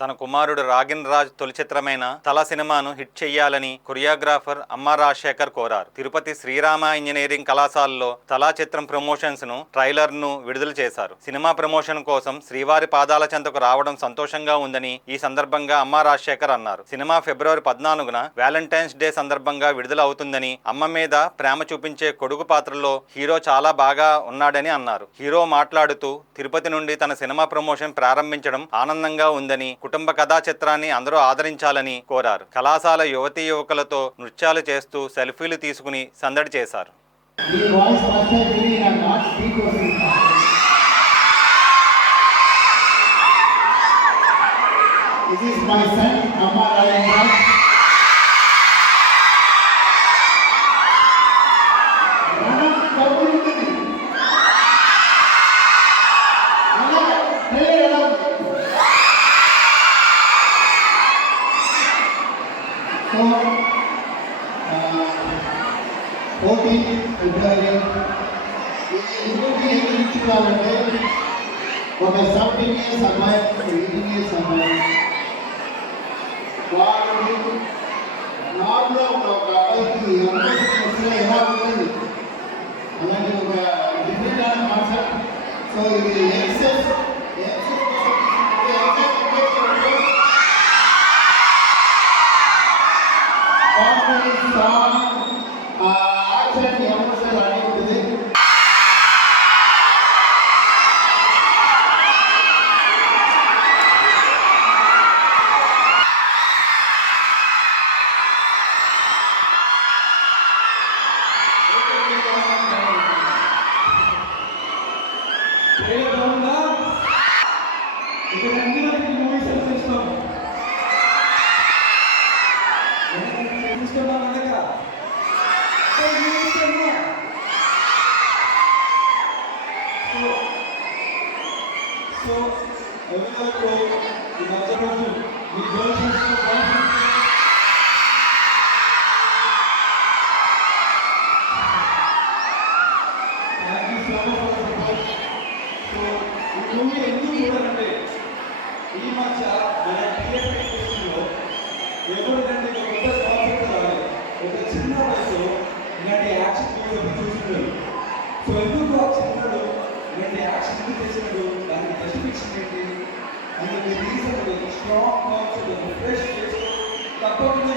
తన కుమారుడు రాగిన్ రాజ్ తొలి చిత్రమైన తల సినిమాను హిట్ చెయ్యాలని కొరియోగ్రాఫర్ అమ్మ రాజశేఖర్ కోరారు. తిరుపతి శ్రీరామ ఇంజనీరింగ్ కళాశాలలో తలా చిత్రం ప్రమోషన్స్ ను ట్రైలర్ ను విడుదల చేశారు. సినిమా ప్రమోషన్ కోసం శ్రీవారి పాదాల చెంతకు రావడం సంతోషంగా ఉందని ఈ సందర్భంగా అమ్మ రాజశేఖర్ అన్నారు. సినిమా ఫిబ్రవరి 14న వ్యాలంటైన్స్ డే సందర్భంగా విడుదల అవుతుందని, అమ్మ మీద ప్రేమ చూపించే కొడుకు పాత్రలో హీరో చాలా బాగా ఉన్నాడని అన్నారు. హీరో మాట్లాడుతూ తిరుపతి నుండి తన సినిమా ప్రమోషన్ ప్రారంభించడం ఆనందంగా ఉందని, కుటుంబ కథా చిత్రాన్ని అందరూ ఆదరించాలని కోరారు. కళాశాల యువతీ యువకులతో నృత్యాలు చేస్తూ సెల్ఫీలు తీసుకుని సందడి చేశారు. ఒక సబ్ ఇండియన్స్ అమ్మాయి, ఇండియన్స్ అమ్మాయి వాళ్ళు నార్మల్గా ఒక అబ్బాయికి అమ్మాయి ఎలా ఉంటుంది అలాంటి ఒక డిఫరెంట్ కాన్సెప్ట్. సో ఇది ఎక్సెస్ తప్పకుండా